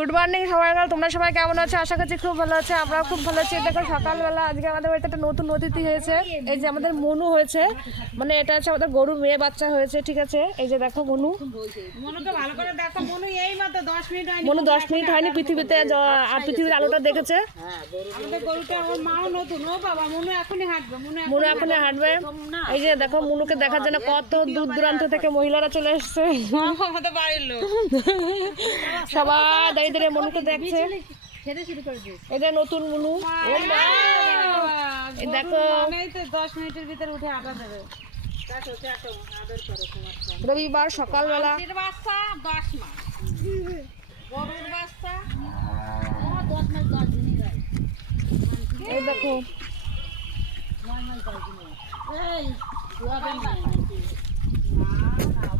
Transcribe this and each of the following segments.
Good morning সবাই তোমরা সবাই কেমন আছো? আশা করছি খুব ভালো আছে। আমরা খুব ভালো আছি। দেখো সকালবেলা আজকে আমাদের বাড়িতে একটা নতুন অতিথি হয়েছে। এই যে আমাদের মনু হয়েছে। মানে এটা হচ্ছে আমাদের গরু মেয়ে বাচ্চা হয়েছে ঠিক আছে? এই যে দেখো মনু। মনু দশ মিনিট হয়নি। পৃথিবীতে আর পৃথিবীর আলোটা দেখেছে। মনু এখনই হাঁটবে। এই যে দেখো মনুকে দেখার জন্য কত দূর দূরান্ত থেকে মহিলারা চলে এসছে। সবাই মনুকে দেখছে। এটা নতুন দেখো। দশ মিনিটের ভিতরে উঠে হাঁটা দেবে। দেখো, দেখো। রবিবার সকালবেলা। এর বাচ্চা দশ মাস গরুর বাচ্চা দশ মাস দশ দিনই গাই এই দেখো এই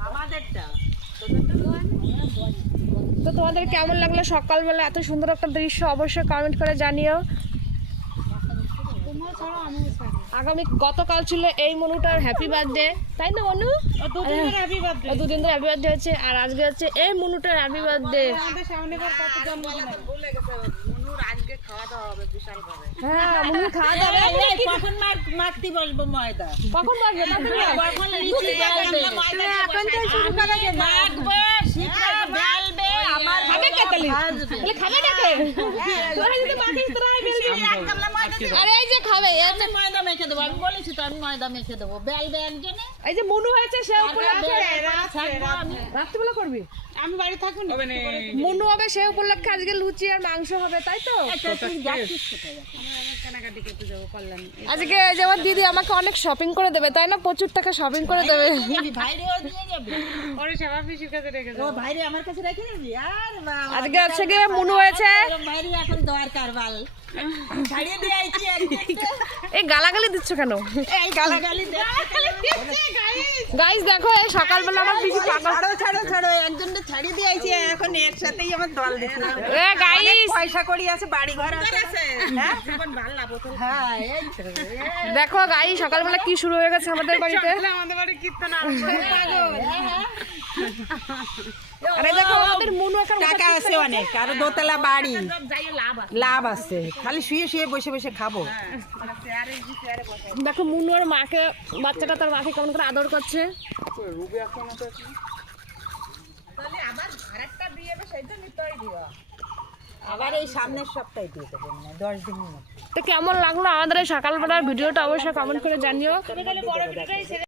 আমাদেরটা তো তোমাদের কেমন লাগল সকালবেলা? এত সুন্দর একটা দৃশ্য অবশ্যই কমেন্ট করে জানিও। আগামী গতকাল ছিল এই মনুটার হ্যাপি বার্থডে তাই না মনু? দুদিন ধরে হ্যাপি বার্থডে হচ্ছে আর আজকে হচ্ছে এই মনুটার হ্যাপি বার্থডে হ্যাঁ মনু খাওয়া দাওয়া কখন মাখতে বসবো ময়দা? কখন এখন তো শুরু করে গে মাখবে শিখা বেলবে আমার খাবে কে তাহলে? তাহলে খাবে না কে? তোরা যদি মাখিস তোরা বেলবি। আরে এই যে খাবে এই যে- ময়দা মেখে দেবো আমি বলেছি তো আমি ময়দা মেখে দেবো। এই যে মনু হয়েছে সে উপলক্ষে থাকব রাত্রিবেলা করবি? আমি বাড়ি থাকব না মনু হবে সে উপলক্ষে আজকে লুচি আর মাংস হবে তাই তো? আমি আজকে এই যে আমার দিদি আমাকে অনেক শপিং করে দেবে তাই না? প্রচুর টাকা শপিং করে দেবে। আজকে হচ্ছে গিয়ে মনু হয়েছে। এখন দরকার বাল। ছাড়িয়ে দিয়ে। এই গালাগালি দিচ্ছ কেন? গাইস দেখো এই সকালবেলা আমার পিছু ছাড়ো ছাড়ো ছাড়ো একজনটা ছাড়িয়ে দিয়েছে এখন একসাথেই আমার দল এ গাইস পয়সা করি আছে বাড়ি ঘর আছে। হ্যাঁ? জীবন ভালো লাভ হ্যাঁ দেখো গাই সকালবেলা কি শুরু হয়ে গেছে আমাদের বাড়িতে? আমাদের বাড়ি কীর্তন আরে দেখো আমাদের মনু এখন টাকা আছে অনেক আর দোতলা বাড়ি। লাভ আছে। খালি শুয়ে শুয়ে বসে বসে খাব। দেখো মুনু আর মাকে বাচ্চাটা তার মাকে কেমন করে আদর করছে। আবার এই সামনের সপ্তাহে দিয়ে দেবেন না দশ দিনের মধ্যে। তো কেমন লাগল আমাদের এই সকালবেলার ভিডিওটা অবশ্যই কমেন্ট করে জানিও।